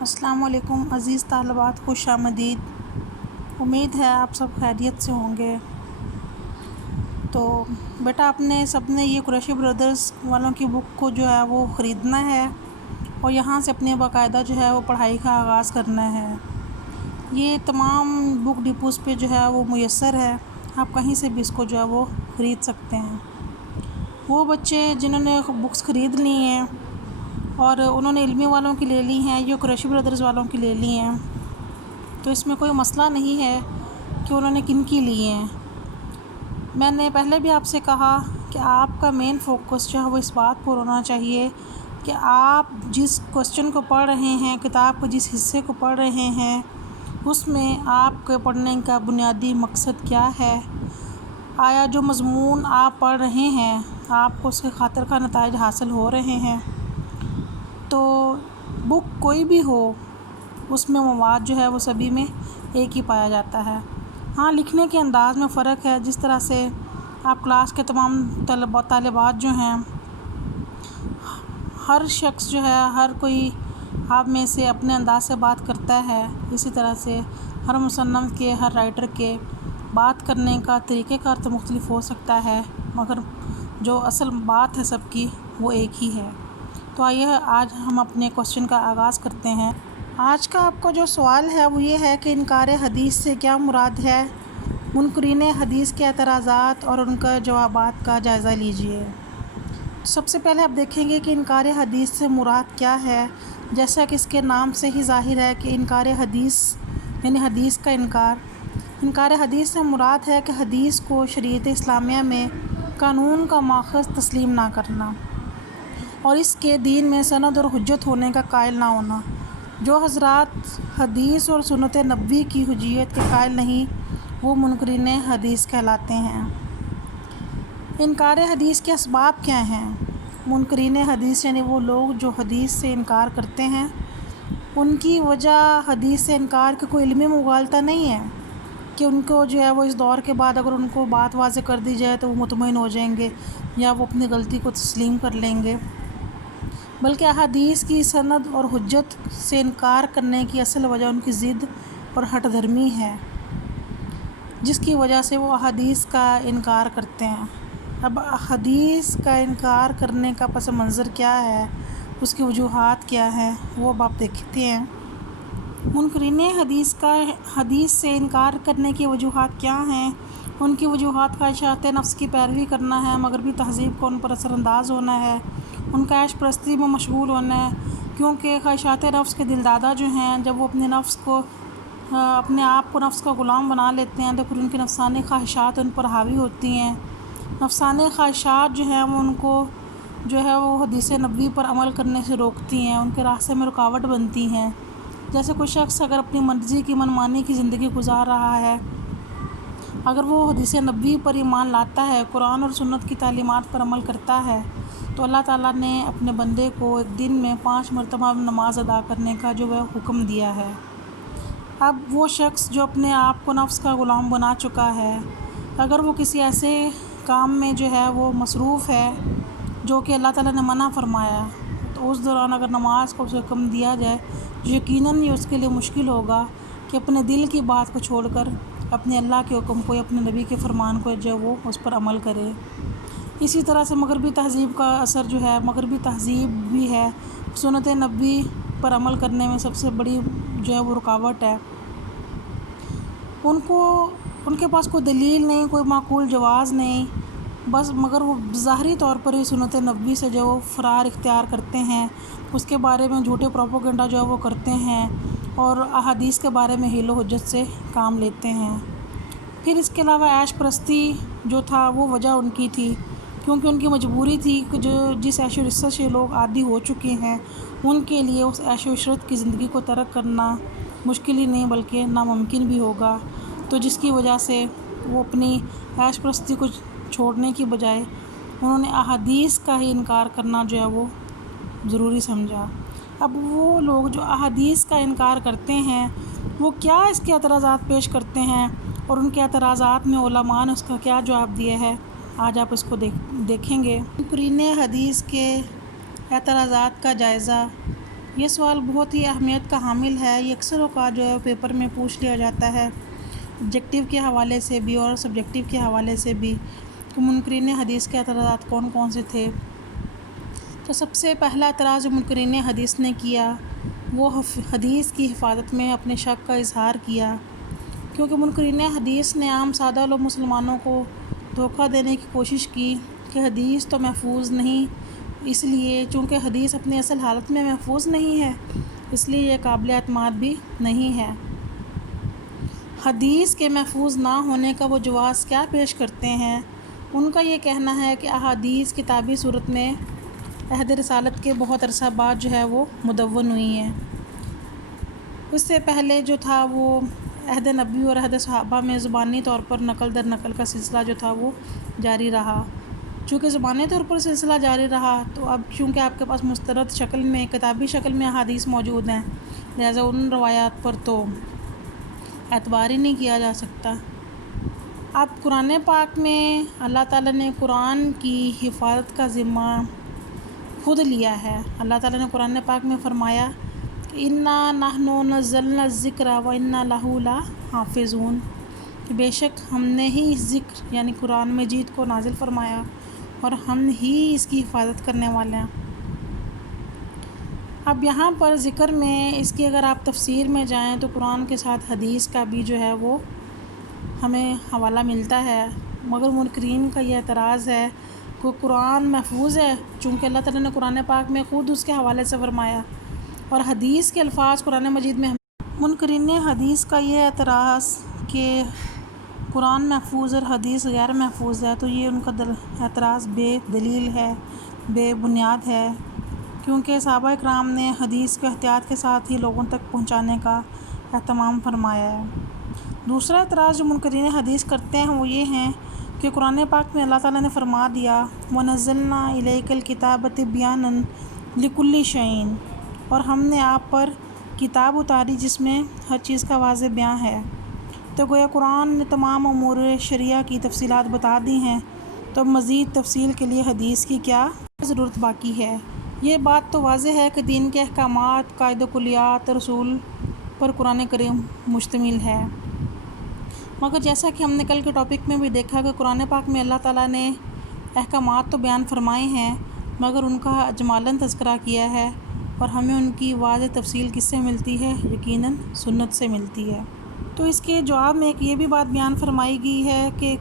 السلام علیکم عزیز طالبات، خوش آمدید۔ امید ہے آپ سب خیریت سے ہوں گے۔ تو بیٹا سب نے یہ قریشی برادرز والوں کی بک کو جو ہے وہ خریدنا ہے اور یہاں سے اپنے باقاعدہ جو ہے وہ پڑھائی کا آغاز کرنا ہے۔ یہ تمام بک ڈپوز پہ جو ہے وہ میسر ہے، آپ کہیں سے بھی اس کو جو ہے وہ خرید سکتے ہیں۔ وہ بچے جنہوں نے بکس خرید لی ہیں اور انہوں نے علمی والوں کی لے لی ہیں، یہ قریشی برادرز والوں کی لے لی ہیں، تو اس میں کوئی مسئلہ نہیں ہے کہ انہوں نے کن کی لی ہیں۔ میں نے پہلے بھی آپ سے کہا کہ آپ کا مین فوکس جو ہے وہ اس بات پر ہونا چاہیے کہ آپ جس کوسچن کو پڑھ رہے ہیں، کتاب کے جس حصے کو پڑھ رہے ہیں، اس میں آپ کے پڑھنے کا بنیادی مقصد کیا ہے۔ آیا جو مضمون آپ پڑھ رہے ہیں آپ کو اس کے خاطر خواہ نتائج حاصل ہو رہے ہیں؟ تو بک کوئی بھی ہو، اس میں مواد جو ہے وہ سبھی میں ایک ہی پایا جاتا ہے۔ ہاں، لکھنے کے انداز میں فرق ہے، جس طرح سے آپ کلاس کے تمام طالبات جو ہیں، ہر شخص جو ہے، ہر کوئی آپ میں سے اپنے انداز سے بات کرتا ہے، اسی طرح سے ہر مصنف کے، ہر رائٹر کے بات کرنے کا طریقہ کار تو مختلف ہو سکتا ہے، مگر جو اصل بات ہے سب کی وہ ایک ہی ہے۔ تو آئیے آج ہم اپنے کوسچن کا آغاز کرتے ہیں۔ آج کا آپ کو جو سوال ہے وہ یہ ہے کہ انکار حدیث سے کیا مراد ہے؟ منکرین حدیث کے اعتراضات اور ان کا جوابات کا جائزہ لیجیے۔ سب سے پہلے آپ دیکھیں گے کہ انکار حدیث سے مراد کیا ہے۔ جیسا کہ اس کے نام سے ہی ظاہر ہے کہ انکار حدیث یعنی حدیث کا انکار۔ انکار حدیث سے مراد ہے کہ حدیث کو شریعت اسلامیہ میں قانون کا ماخذ تسلیم نہ کرنا اور اس کے دین میں سند اور حجت ہونے کا قائل نہ ہونا۔ جو حضرات حدیث اور سنت نبوی کی حجیت کے قائل نہیں، وہ منکرین حدیث کہلاتے ہیں۔ انکار حدیث کے اسباب کیا ہیں؟ منکرین حدیث یعنی وہ لوگ جو حدیث سے انکار کرتے ہیں، ان کی وجہ حدیث سے انکار کا کوئی علمی مغالطہ نہیں ہے کہ ان کو جو ہے وہ اس دور کے بعد اگر ان کو بات واضح کر دی جائے تو وہ مطمئن ہو جائیں گے یا وہ اپنی غلطی کو تسلیم کر لیں گے، بلکہ احادیث کی سند اور حجت سے انکار کرنے کی اصل وجہ ان کی ضد اور ہٹ دھرمی ہے، جس کی وجہ سے وہ احادیث کا انکار کرتے ہیں۔ اب احادیث کا انکار کرنے کا پس منظر کیا ہے، اس کی وجوہات کیا ہیں، وہ اب آپ دیکھتے ہیں۔ منکرین حدیث سے انکار کرنے کی وجوہات کیا ہیں؟ ان کی وجوہات خواہشات نفس کی پیروی کرنا ہے، مغربی تہذیب کو ان پر اثر انداز ہونا ہے، ان کا عیش پرستی میں مشغول ہونا ہے، کیونکہ خواہشات نفس کے دل دادہ جو ہیں جب وہ اپنے آپ کو نفس کا غلام بنا لیتے ہیں تو پھر ان کی نفسانی خواہشات ان پر حاوی ہوتی ہیں۔ نفسانی خواہشات جو ہیں وہ ان کو جو ہے وہ حدیث نبوی پر عمل کرنے سے روکتی ہیں، ان کے راستے میں رکاوٹ بنتی ہیں۔ جیسے کوئی شخص اگر اپنی مرضی کی منمانی کی زندگی گزار رہا ہے، اگر وہ حدیث نبوی پر ایمان لاتا ہے، قرآن اور سنت کی تعلیمات پر عمل کرتا ہے، تو اللہ تعالیٰ نے اپنے بندے کو ایک دن میں 5 مرتبہ نماز ادا کرنے کا جو ہے حکم دیا ہے۔ اب وہ شخص جو اپنے آپ کو نفس کا غلام بنا چکا ہے، اگر وہ کسی ایسے کام میں جو ہے وہ مصروف ہے جو کہ اللہ تعالیٰ نے منع فرمایا، تو اس دوران اگر نماز کو اسے حکم دیا جائے، یقیناً یہ اس کے لیے مشکل ہوگا کہ اپنے دل کی بات کو چھوڑ کر اپنے اللہ کے حکم کو یا اپنے نبی کے فرمان کو جو وہ اس پر عمل کرے۔ اسی طرح سے مغربی تہذیب کا اثر جو ہے، مغربی تہذیب بھی ہے، سنت نبوی پر عمل کرنے میں سب سے بڑی جو ہے وہ رکاوٹ ہے۔ ان کے پاس کوئی دلیل نہیں، کوئی معقول جواز نہیں، بس مگر وہ ظاہری طور پر ہی سنت نبوی سے جو فرار اختیار کرتے ہیں، اس کے بارے میں جھوٹے پروپیگنڈا جو ہے وہ کرتے ہیں اور احادیث کے بارے میں حیل و حجت سے کام لیتے ہیں۔ پھر اس کے علاوہ عیش پرستی جو تھا وہ وجہ ان کی تھی، کیونکہ ان کی مجبوری تھی کہ جس عیش و عشرت سے لوگ عادی ہو چکے ہیں، ان کے لیے اس عیش و عشرت کی زندگی کو ترک کرنا مشکل ہی نہیں بلکہ ناممکن بھی ہوگا، تو جس کی وجہ سے وہ اپنی عیش پرستی کو چھوڑنے کی بجائے انہوں نے احادیث کا ہی انکار کرنا جو ہے وہ ضروری سمجھا۔ اب وہ لوگ جو احادیث کا انکار کرتے ہیں وہ کیا اس کے اعتراضات پیش کرتے ہیں اور ان کے اعتراضات میں علماء نے اس کا کیا جواب دیا ہے، آج آپ اس کو دیکھیں گے۔ منکرین حدیث کے اعتراضات کا جائزہ۔ یہ سوال بہت ہی اہمیت کا حامل ہے۔ یہ اکثر اوقات جو ہے پیپر میں پوچھ لیا جاتا ہے، آبجیکٹیو کے حوالے سے بھی اور سبجیکٹیو کے حوالے سے بھی، کہ منکرین حدیث کے اعتراضات کون کون سے تھے۔ تو سب سے پہلا اعتراض جو منکرین حدیث نے کیا وہ حدیث کی حفاظت میں اپنے شک کا اظہار کیا، کیونکہ منکرین حدیث نے عام سادہ لوگ مسلمانوں کو دھوکہ دینے کی کوشش کی کہ حدیث تو محفوظ نہیں، اس لیے چونکہ حدیث اپنی اصل حالت میں محفوظ نہیں ہے اس لیے یہ قابل اعتماد بھی نہیں ہے۔ حدیث کے محفوظ نہ ہونے کا وہ جواز کیا پیش کرتے ہیں؟ ان کا یہ کہنا ہے کہ احادیث کتابی صورت میں عہد رسالت کے بہت عرصہ بعد جو ہے وہ مدون ہوئی ہیں۔ اس سے پہلے جو تھا وہ عہد نبی اور عہد صحابہ میں زبانی طور پر نقل در نقل کا سلسلہ جو تھا وہ جاری رہا۔ چونکہ زبانی طور پر سلسلہ جاری رہا تو اب چونکہ آپ کے پاس مسترد شکل میں، کتابی شکل میں احادیث موجود ہیں، لہٰذا ان روایات پر تو اعتبار ہی نہیں کیا جا سکتا۔ اب قرآن پاک میں اللہ تعالیٰ نے قرآن کی حفاظت کا ذمہ خود لیا ہے۔ اللہ تعالیٰ نے قرآن پاک میں فرمایا کہ اِنَّا نَحْنُ نَزَّلْنَا الذِّكْرَ وَإِنَّا لَهُ لَحَافِظُونَ، کہ بے شک ہم نے ہی اس ذکر یعنی قرآن مجید کو نازل فرمایا اور ہم ہی اس کی حفاظت کرنے والے ہیں۔ اب یہاں پر ذکر میں اس کی اگر آپ تفسیر میں جائیں تو قرآن کے ساتھ حدیث کا بھی جو ہے وہ ہمیں حوالہ ملتا ہے، مگر منکرین کا یہ اعتراض ہے کہ قرآن محفوظ ہے چونکہ اللہ تعالیٰ نے قرآن پاک میں خود اس کے حوالے سے فرمایا اور حدیث کے الفاظ قرآن مجید میں۔ منکرین حدیث کا یہ اعتراض کہ قرآن محفوظ اور حدیث غیر محفوظ ہے، تو یہ ان کا اعتراض بے دلیل ہے، بے بنیاد ہے، کیونکہ صحابہ کرام نے حدیث کو احتیاط کے ساتھ ہی لوگوں تک پہنچانے کا اہتمام فرمایا ہے۔ دوسرا اعتراض جو منکرین حدیث کرتے ہیں وہ یہ ہیں کہ قرآن پاک میں اللہ تعالیٰ نے فرما دیا وَنَزَّلْنَا إِلَيْكَ الْكِتَابَ تِبْيَانًا لِكُلِّ شَيْءٍ، اور ہم نے آپ پر کتاب اتاری جس میں ہر چیز کا واضح بیان ہے۔ تو گویا قرآن نے تمام امور شرعیہ کی تفصیلات بتا دی ہیں، تو مزید تفصیل کے لیے حدیث کی کیا ضرورت باقی ہے؟ یہ بات تو واضح ہے کہ دین کے احکامات، قاعدے کلیات، رسول پر قرآن کریم مشتمل ہے، مگر جیسا کہ ہم نے کل کے ٹاپک میں بھی دیکھا کہ قرآن پاک میں اللہ تعالیٰ نے احکامات تو بیان فرمائے ہیں مگر ان کا اجمالاً تذکرہ کیا ہے، اور ہمیں ان کی واضح تفصیل کس سے ملتی ہے؟ یقیناً سنت سے ملتی ہے۔ تو اس کے جواب میں ایک یہ بھی بات بیان فرمائی گئی ہے کہ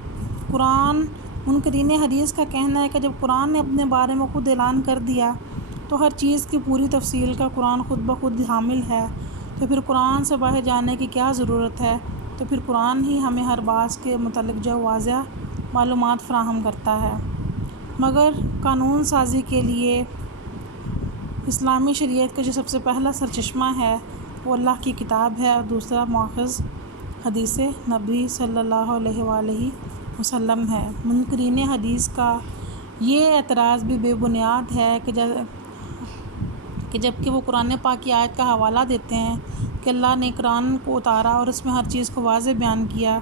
قرآن، منکرین حدیث کا کہنا ہے کہ جب قرآن نے اپنے بارے میں خود اعلان کر دیا تو ہر چیز کی پوری تفصیل کا قرآن خود بخود حامل ہے، تو پھر قرآن سے باہر جانے کی کیا ضرورت ہے؟ تو پھر قرآن ہی ہمیں ہر بات کے متعلق جو واضح معلومات فراہم کرتا ہے۔ مگر قانون سازی کے لیے اسلامی شریعت کا جو سب سے پہلا سرچشمہ ہے وہ اللہ کی کتاب ہے، اور دوسرا ماخذ حدیث نبی صلی اللہ علیہ وآلہ وسلم ہے۔ منکرین حدیث کا یہ اعتراض بھی بے بنیاد ہے کہ جب کہ وہ قرآن پاک کی آیت کا حوالہ دیتے ہیں کہ اللہ نے قرآن کو اتارا اور اس میں ہر چیز کو واضح بیان کیا،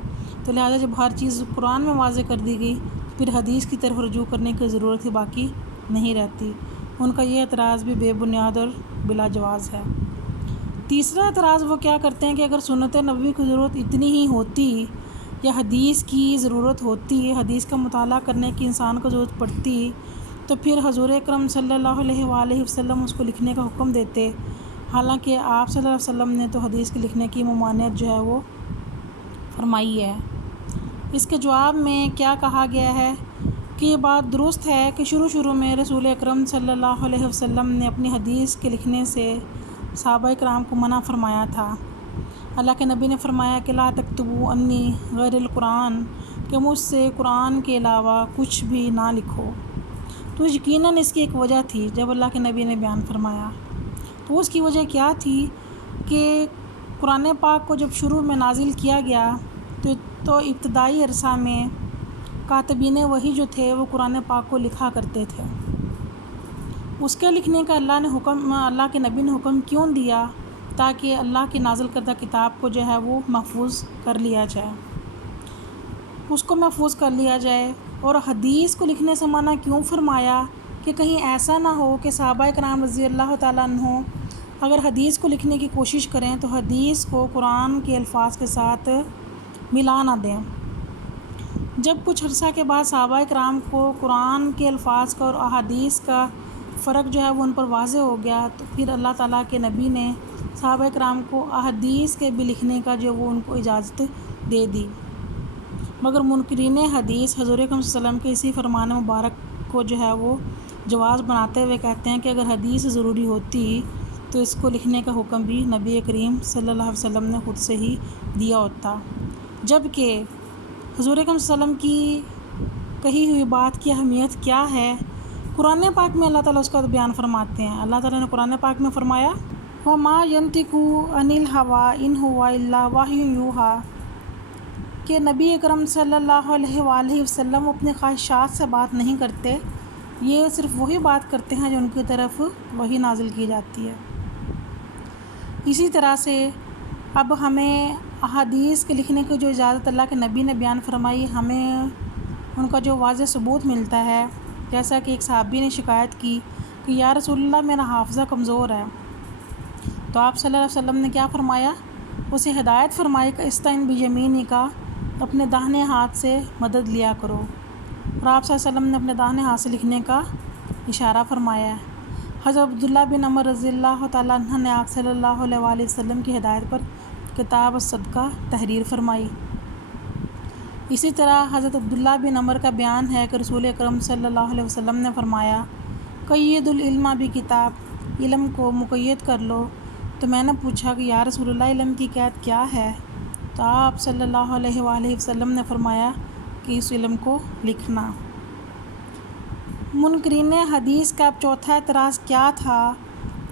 تو لہٰذا جب ہر چیز قرآن میں واضح کر دی گئی پھر حدیث کی طرف رجوع کرنے کی ضرورت ہی باقی نہیں رہتی۔ ان کا یہ اعتراض بھی بے بنیاد اور بلا جواز ہے۔ تیسرا اعتراض وہ کیا کرتے ہیں کہ اگر سنت نبوی کی ضرورت اتنی ہی ہوتی یا حدیث کی ضرورت ہوتی، حدیث کا مطالعہ کرنے کی انسان کو ضرورت پڑتی، تو پھر حضور اکرم صلی اللہ علیہ وآلہ وسلم اس کو لکھنے کا حکم دیتے، حالانکہ آپ صلی اللہ علیہ وسلم نے تو حدیث کے لکھنے کی ممانعت جو ہے وہ فرمائی ہے۔ اس کے جواب میں کیا کہا گیا ہے کہ یہ بات درست ہے کہ شروع میں رسول اکرم صلی اللہ علیہ وسلم نے اپنی حدیث کے لکھنے سے صحابہ کرام کو منع فرمایا تھا۔ اللہ کے نبی نے فرمایا کہ لا تکتبوا انی غیر القرآن، کہ مجھ سے قرآن کے علاوہ کچھ بھی نہ لکھو۔ تو یقیناً اس کی ایک وجہ تھی جب اللہ کے نبی نے بیان فرمایا، تو اس کی وجہ کیا تھی کہ قرآن پاک کو جب شروع میں نازل کیا گیا تو ابتدائی عرصہ میں کاتبین وحی جو تھے وہ قرآن پاک کو لکھا کرتے تھے۔ اس کے لکھنے کا اللہ کے نبی نے حکم کیوں دیا؟ تاکہ اللہ کی نازل کردہ کتاب کو جو ہے وہ محفوظ کر لیا جائے، اس کو محفوظ کر لیا جائے۔ اور حدیث کو لکھنے سے منع کیوں فرمایا؟ کہ کہیں ایسا نہ ہو کہ صحابہ کرام رضی اللہ تعالیٰ عنہ اگر حدیث کو لکھنے کی کوشش کریں تو حدیث کو قرآن کے الفاظ کے ساتھ ملا نہ دیں۔ جب کچھ عرصہ کے بعد صحابہ کرام کو قرآن کے الفاظ کا اور احادیث کا فرق جو ہے وہ ان پر واضح ہو گیا، تو پھر اللہ تعالیٰ کے نبی نے صحابہ کرام کو احادیث کے بھی لکھنے کا جو وہ ان کو اجازت دے دی۔ مگر منکرین حدیث حضور اکرم صلی اللہ علیہ وسلم کے اسی فرمان مبارک کو جو ہے وہ جواز بناتے ہوئے کہتے ہیں کہ اگر حدیث ضروری ہوتی تو اس کو لکھنے کا حکم بھی نبی کریم صلی اللہ علیہ وسلم نے خود سے ہی دیا ہوتا، جبکہ حضور اکرم صلی اللہ علیہ وسلم کی کہی ہوئی بات کی اہمیت کیا ہے، قرآن پاک میں اللہ تعالیٰ اس کا بیان فرماتے ہیں۔ اللہ تعالیٰ نے قرآن پاک میں فرمایا وَمَا يَنطِقُ عَنِ الْهَوَىٰ إِنْ هُوَ إِلَّا وَحْيٌ يُوحَىٰ کہ نبی اکرم صلی اللہ علیہ وآلہ وسلم اپنے خواہشات سے بات نہیں کرتے، یہ صرف وہی بات کرتے ہیں جو ان کی طرف وحی نازل کی جاتی ہے۔ اسی طرح سے اب ہمیں احادیث کے لکھنے کی جو اجازت اللہ کے نبی نے بیان فرمائی، ہمیں ان کا جو واضح ثبوت ملتا ہے، جیسا کہ ایک صحابی نے شکایت کی کہ یا رسول اللہ میرا حافظہ کمزور ہے، تو آپ صلی اللہ علیہ وسلم نے کیا فرمایا، اسے ہدایت فرمائی کہ استعن بیمینک کا اپنے داہنے ہاتھ سے مدد لیا کرو، اور آپ صلی اللہ علیہ وسلم نے اپنے داہنے ہاتھ سے لکھنے کا اشارہ فرمایا ہے۔ حضرت عبداللہ بن عمر رضی اللہ تعالیٰ عنہ نے آپ صلی اللہ علیہ وآلہ وسلم کی ہدایت پر کتاب الصدقہ تحریر فرمائی۔ اسی طرح حضرت عبداللہ بن عمر کا بیان ہے کہ رسول اکرم صلی اللہ علیہ وسلم نے فرمایا قید العلم بکتاب، علم کو مقید کر لو، تو میں نے پوچھا کہ یا رسول اللہ علم کی قید کیا ہے، تو آپ صلی اللہ علیہ وآلہ وسلم نے فرمایا کہ اس علم کو لکھنا۔ منکرین حدیث کا اب چوتھا اعتراض کیا تھا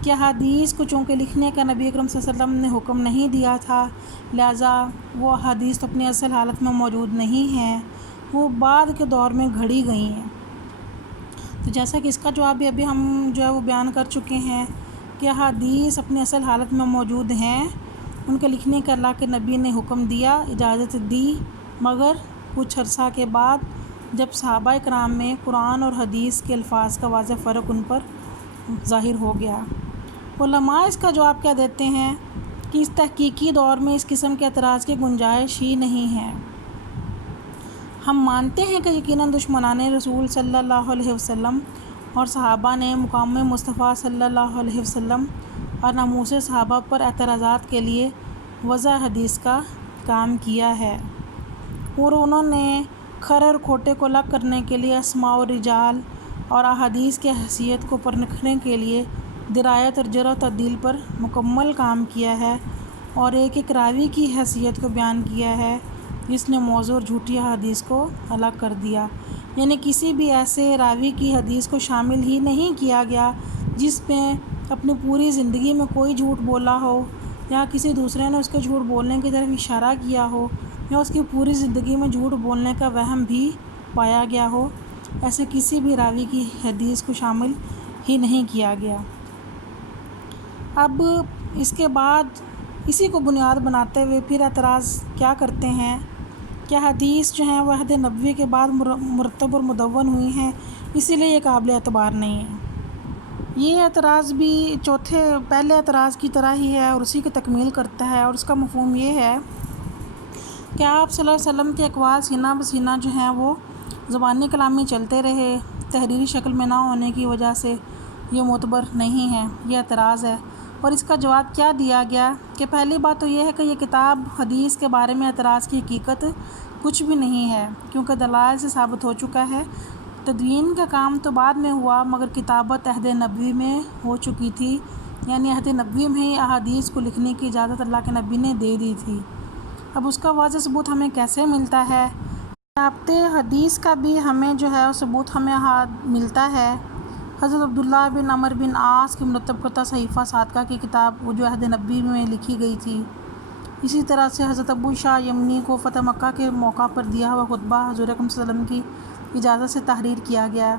کہ حدیث کو چونکہ لکھنے کا نبی اکرم صلی اللہ علیہ وسلم نے حکم نہیں دیا تھا، لہٰذا وہ حدیث تو اپنی اصل حالت میں موجود نہیں ہیں، وہ بعد کے دور میں گھڑی گئی ہیں۔ تو جیسا کہ اس کا جواب بھی ابھی ہم جو ہے وہ بیان کر چکے ہیں کہ حدیث اپنی اصل حالت میں موجود ہیں، ان کے لکھنے کا اللہ کے نبی نے حکم دیا، اجازت دی، مگر کچھ عرصہ کے بعد جب صحابہ کرام میں قرآن اور حدیث کے الفاظ کا واضح فرق ان پر ظاہر ہو گیا۔ علماء اس کا جواب کیا دیتے ہیں کہ اس تحقیقی دور میں اس قسم کے اعتراض کی گنجائش ہی نہیں ہے۔ ہم مانتے ہیں کہ یقیناً دشمنان رسول صلی اللہ علیہ وسلم اور صحابہ نے مقام مصطفیٰ صلی اللہ علیہ وسلم اور ناموس صحابہ پر اعتراضات کے لیے وضع حدیث کا کام کیا ہے، اور انہوں نے کھرے اور کھوٹے کو الگ کرنے کے لیے اسماء و رجال اور احادیث کی حیثیت کو پرکھنے کے لیے درایت اور جرح و تعدیل پر مکمل کام کیا ہے، اور ایک ایک راوی کی حیثیت کو بیان کیا ہے جس نے موضوع اور جھوٹی حدیث کو الگ کر دیا، یعنی کسی بھی ایسے راوی کی حدیث کو شامل ہی نہیں کیا گیا جس میں اپنی پوری زندگی میں کوئی جھوٹ بولا ہو، یا کسی دوسرے نے اس کے جھوٹ بولنے کی طرف اشارہ کیا ہو، یا اس کی پوری زندگی میں جھوٹ بولنے کا وہم بھی پایا گیا ہو، ایسے کسی بھی راوی کی حدیث کو شامل ہی نہیں کیا گیا۔ اب اس کے بعد اسی کو بنیاد بناتے ہوئے پھر اعتراض کیا کرتے ہیں کہ حدیث جو ہیں وہ عہد نبوی کے بعد مرتب اور مدون ہوئی ہیں، اسی لیے یہ قابل اعتبار نہیں ہے۔ یہ اعتراض بھی پہلے اعتراض کی طرح ہی ہے اور اسی کی تکمیل کرتا ہے، اور اس کا مفہوم یہ ہے کہ آپ صلی اللہ علیہ وسلم کے اقوال سینہ بسینہ جو ہیں وہ زبانی کلامی چلتے رہے، تحریری شکل میں نہ ہونے کی وجہ سے یہ معتبر نہیں ہے، یہ اعتراض ہے۔ اور اس کا جواب کیا دیا گیا کہ پہلی بات تو یہ ہے کہ یہ کتاب حدیث کے بارے میں اعتراض کی حقیقت کچھ بھی نہیں ہے، کیونکہ دلائل سے ثابت ہو چکا ہے۔ تدوین کا کام تو بعد میں ہوا، مگر کتابت عہد نبوی میں ہو چکی تھی، یعنی عہد نبوی میں ہی احادیث کو لکھنے کی اجازت اللہ کے نبی نے دے دی تھی۔ اب اس کا واضح ثبوت ہمیں کیسے ملتا ہے؟ ضابط حدیث کا بھی ہمیں جو ہے ثبوت ہمیں ملتا ہے۔ حضرت عبداللہ بن عمر بن عاص کی مرتب کردہ صحیفہ صادقہ کی کتاب وہ جو عہد نبوی میں لکھی گئی تھی۔ اسی طرح سے حضرت ابو شاہ یمنی کو فتح مکہ کے موقع پر دیا ہوا خطبہ حضور اکرم صلی اللہ علیہ وسلم کی اجازت سے تحریر کیا گیا ہے،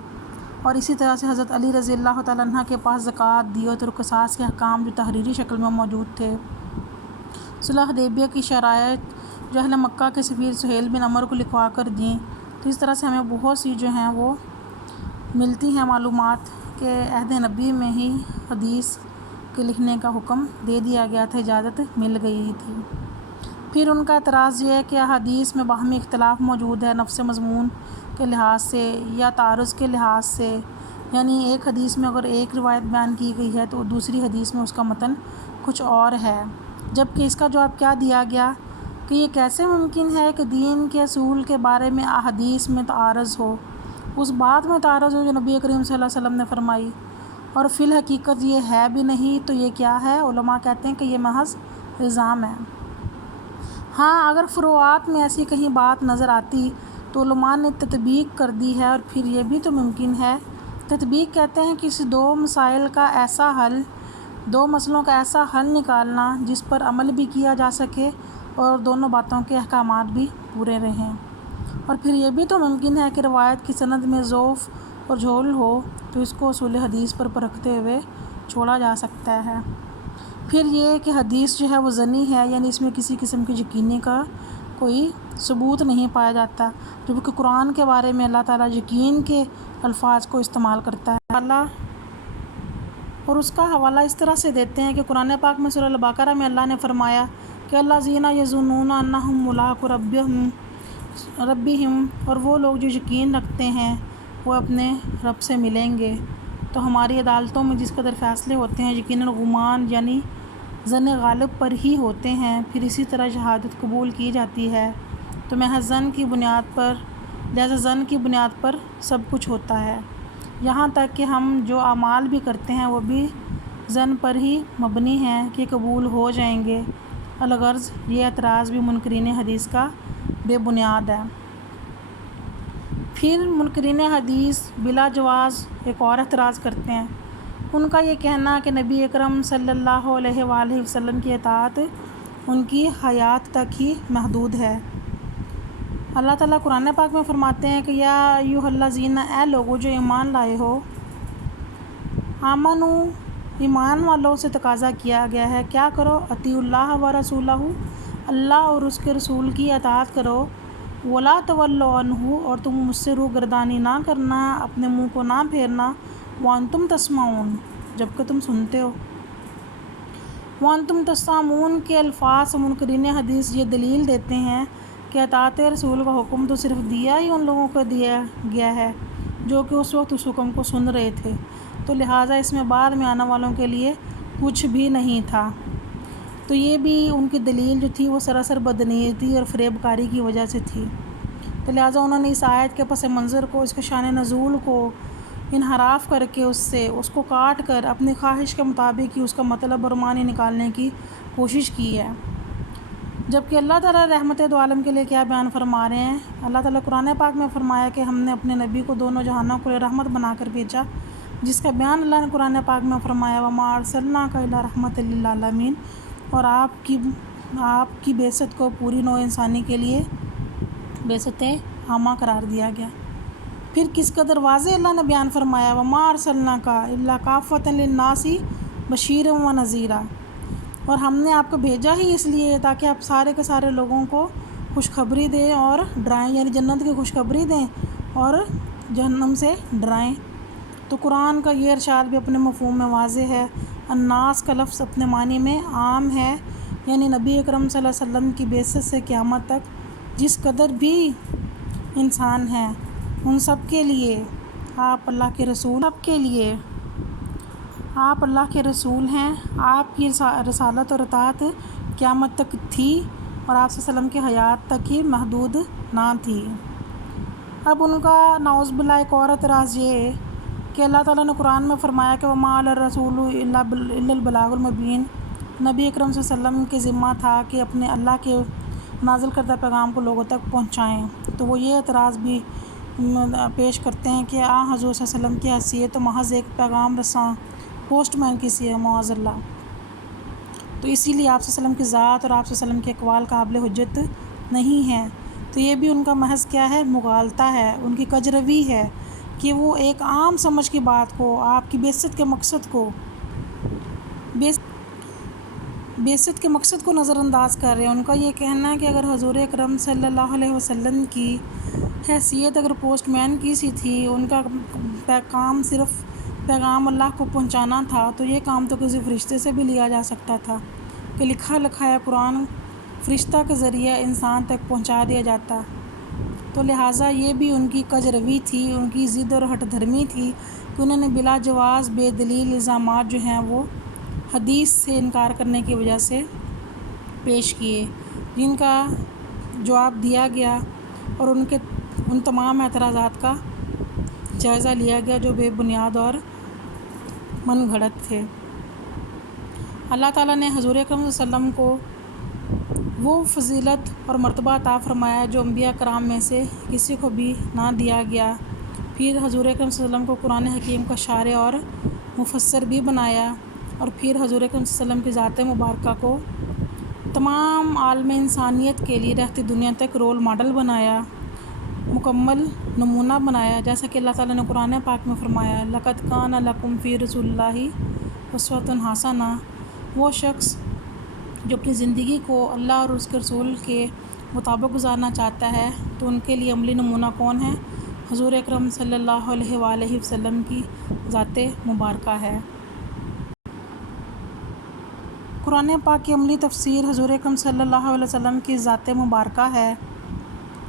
اور اسی طرح سے حضرت علی رضی اللہ تعالیٰ عنہ کے پاس زکوٰۃ، دیت اور قصاص کے احکام جو تحریری شکل میں موجود تھے، صلح حدیبیہ کی شرائط جو اہل مکہ کے سفیر سہیل بن عمر کو لکھوا کر دیں۔ تو اس طرح سے ہمیں بہت سی جو ہیں وہ ملتی ہیں معلومات کہ عہد نبی میں ہی حدیث کے لکھنے کا حکم دے دیا گیا تھا، اجازت مل گئی تھی۔ پھر ان کا اعتراض یہ ہے کہ حدیث میں باہمی اختلاف موجود ہے، نفس مضمون کے لحاظ سے یا تعارض کے لحاظ سے، یعنی ایک حدیث میں اگر ایک روایت بیان کی گئی ہے تو دوسری حدیث میں اس کا متن کچھ اور ہے۔ جبکہ اس کا جواب کیا دیا گیا کہ یہ کیسے ممکن ہے کہ دین کے اصول کے بارے میں احادیث میں تعارض ہو، اس بات میں تعارض ہو جو نبی کریم صلی اللہ علیہ وسلم نے فرمائی، اور فی الحقیقت یہ ہے بھی نہیں، تو یہ کیا ہے؟ علماء کہتے ہیں کہ یہ محض الزام ہے۔ ہاں، اگر فروعات میں ایسی کہیں بات نظر آتی تو علماء نے تطبیق کر دی ہے، اور پھر یہ بھی تو ممکن ہے۔ تطبیق کہتے ہیں کہ دو مسئلوں کا ایسا حل نکالنا جس پر عمل بھی کیا جا سکے اور دونوں باتوں کے احکامات بھی پورے رہیں۔ اور پھر یہ بھی تو ممکن ہے کہ روایت کی سند میں ضعف اور جھول ہو تو اس کو اصول حدیث پر پرکھتے ہوئے چھوڑا جا سکتا ہے۔ پھر یہ کہ حدیث جو ہے وہ ظنی ہے، یعنی اس میں کسی قسم کی یقینی کا کوئی ثبوت نہیں پایا جاتا، جبکہ قرآن کے بارے میں اللہ تعالیٰ یقین کے الفاظ کو استعمال کرتا ہے، اور اس کا حوالہ اس طرح سے دیتے ہیں کہ قرآن پاک میں سورہ البقرہ میں اللہ نے فرمایا کہ الذین یظنون انہم ملاقو ربہم، اور وہ لوگ جو یقین رکھتے ہیں وہ اپنے رب سے ملیں گے۔ تو ہماری عدالتوں میں جس قدر فیصلے ہوتے ہیں یقیناً گمان یعنی ظن غالب پر ہی ہوتے ہیں، پھر اسی طرح شہادت قبول کی جاتی ہے، تو محض ظن کی بنیاد پر سب کچھ ہوتا ہے، یہاں تک کہ ہم جو اعمال بھی کرتے ہیں وہ بھی ظن پر ہی مبنی ہیں کہ قبول ہو جائیں گے۔ الغرض یہ اعتراض بھی منکرین حدیث کا بے بنیاد ہے۔ پھر منکرین حدیث بلا جواز ایک اور اعتراض کرتے ہیں۔ ان کا یہ کہنا کہ نبی اکرم صلی اللہ علیہ وآلہ وسلم کی اطاعت ان کی حیات تک ہی محدود ہے۔ اللہ تعالیٰ قرآن پاک میں فرماتے ہیں کہ یا ایھا الذین، اے لوگو جو ایمان لائے ہو، آمنو، ایمان والوں سے تقاضا کیا گیا ہے کیا کرو؟ اطیعوا اللہ و رسولہ، اللہ اور اس کے رسول کی اطاعت کرو، ولا تولوا عنہ، اور تم مجھ سے روگردانی نہ کرنا، اپنے منہ کو نہ پھیرنا، وانتم تسمعون، جبکہ تم سنتے ہو۔ وانتم تسمعون کے الفاظ سے منکرین حدیث یہ دلیل دیتے ہیں کہ اطاعت رسول کا حکم تو صرف دیا ہی ان لوگوں کو دیا گیا ہے جو کہ اس وقت اس حکم کو سن رہے تھے، تو لہٰذا اس میں بعد میں آنے والوں کے لیے کچھ بھی نہیں تھا۔ تو یہ بھی ان کی دلیل جو تھی وہ سراسر بدنیتی اور فریب کاری کی وجہ سے تھی، تو لہٰذا انہوں نے اس آیت کے پس منظر کو، اس کے شان نزول کو انحراف کر کے اس کو کاٹ کر اپنی خواہش کے مطابق ہی اس کا مطلب اور معنی نکالنے کی کوشش کی ہے۔ جبکہ اللہ تعالیٰ رحمت دو عالم کے لیے کیا بیان فرما رہے ہیں؟ اللہ تعالیٰ قرآن پاک میں فرمایا کہ ہم نے اپنے نبی کو دونوں جہانوں کو رحمت بنا کر بھیجا، جس کا بیان اللہ نے قرآن پاک میں فرمایا وَمَا أَرْسَلْنَاكَ إِلَّا رَحْمَةً لِّلْعَالَمِينَ، اور آپ کی بعثت کو پوری نوع انسانی کے لیے بعثت عامہ قرار دیا گیا۔ پھر کس قدر واضح اللہ نے بیان فرمایا وَمَا أَرْسَلْنَاكَ إِلَّا كَافَّةً لِّلنَّاسِ بَشِيرًا وَنَذِيرًا، اور ہم نے آپ کو بھیجا ہی اس لیے تاکہ آپ سارے کے سارے لوگوں کو خوشخبری دیں اور ڈرائیں، یعنی جنت کی خوشخبری دیں اور جہنم سے ڈرائیں۔ تو قرآن کا یہ ارشاد بھی اپنے مفہوم میں واضح ہے۔ الناس کا لفظ اپنے معنی میں عام ہے، یعنی نبی اکرم صلی اللہ علیہ وسلم کی بعثت سے قیامت تک جس قدر بھی انسان ہیں ان سب کے لیے آپ اللہ کے رسول ہیں۔ آپ کی رسالت اور اطاعت قیامت تک تھی اور آپ صلی اللہ علیہ وسلم کی حیات تک ہی محدود نہ تھی۔ اب ان کا نعوذ باللہ ایک اور اعتراض یہ ہے کہ اللہ تعالیٰ نے قرآن میں فرمایا کہ وَمَا عَلَى الرَّسُولِ إِلَّا الْبَلَاغُ الْمُبِينُ، نبی اکرم صلی اللہ علیہ وسلم کے ذمہ تھا کہ اپنے اللہ کے نازل کردہ پیغام کو لوگوں تک پہنچائیں۔ تو وہ یہ اعتراض بھی پیش کرتے ہیں کہ حضور صلی اللہ علیہ وسلم کی حیثیت تو محض ایک پیغام رساں پوسٹ مین کی سی ہے، معاذ اللہ، تو اسی لیے آپ صلی اللہ علیہ وسلم کی ذات اور آپ صلی اللہ علیہ وسلم کے اقوال قابل حجت نہیں ہیں۔ تو یہ بھی ان کا محض کیا ہے؟ مغالطہ ہے، ان کی کجروی ہے کہ وہ ایک عام سمجھ کی بات کو، آپ کی بعثت کے مقصد کو نظر انداز کر رہے ہیں۔ ان کا یہ کہنا ہے کہ اگر حضور اکرم صلی اللہ علیہ وسلم کی حیثیت اگر پوسٹ مین کی سی تھی، ان کا کام صرف پیغام اللہ کو پہنچانا تھا تو یہ کام تو کسی فرشتے سے بھی لیا جا سکتا تھا کہ لکھا لکھایا قرآن فرشتہ کے ذریعے انسان تک پہنچا دیا جاتا۔ تو لہٰذا یہ بھی ان کی کج روی تھی، ان کی ضد اور ہٹ دھرمی تھی کہ انہوں نے بلا جواز بے دلیل الزامات جو ہیں وہ حدیث سے انکار کرنے کی وجہ سے پیش کیے، جن کا جواب دیا گیا اور ان تمام اعتراضات کا جائزہ لیا گیا جو بے بنیاد اور من گھڑت تھے۔ اللہ تعالیٰ نے حضور اکرم صلی اللہ علیہ وسلم کو وہ فضیلت اور مرتبہ عطا فرمایا جو انبیاء کرام میں سے کسی کو بھی نہ دیا گیا۔ پھر حضور اکرم صلی اللہ علیہ وسلم کو قرآن حکیم کا شارح اور مفسر بھی بنایا، اور پھر حضور اکرم صلی اللہ علیہ وسلم کی ذات مبارکہ کو تمام عالم انسانیت کے لیے رہتی دنیا تک رول ماڈل بنایا، مکمل نمونہ بنایا، جیسا کہ اللہ تعالیٰ نے قرآن پاک میں فرمایا لَقَدْ كَانَ لَكُمْ فِي رَسُولِ اللَّهِ أُسْوَةٌ حَسَنَةٌ۔ وہ شخص جو اپنی زندگی کو اللہ اور اس کے رسول کے مطابق گزارنا چاہتا ہے تو ان کے لیے عملی نمونہ کون ہے؟ حضور اکرم صلی اللہ علیہ وآلہ وسلم کی ذات مبارکہ ہے۔ قرآن پاک کی عملی تفسیر حضور اکرم صلی اللہ علیہ وسلم کی ذات مبارکہ ہے۔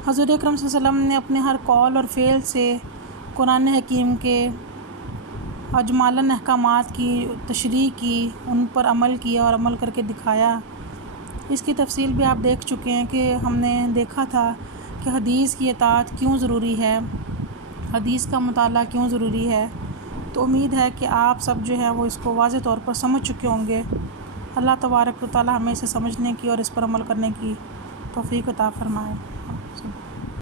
حضور اکرم صلی اللہ علیہ وسلم نے اپنے ہر قول اور فعل سے قرآن حکیم کے اجمالاً احکامات کی تشریح کی، ان پر عمل کیا اور عمل کر کے دکھایا۔ اس کی تفصیل بھی آپ دیکھ چکے ہیں کہ ہم نے دیکھا تھا کہ حدیث کی اطاعت کیوں ضروری ہے، حدیث کا مطالعہ کیوں ضروری ہے۔ تو امید ہے کہ آپ سب جو ہے وہ اس کو واضح طور پر سمجھ چکے ہوں گے۔ اللہ تبارک و تعالی ہمیں اسے سمجھنے کی اور اس پر عمل کرنے کی توفیق عطا فرمائے۔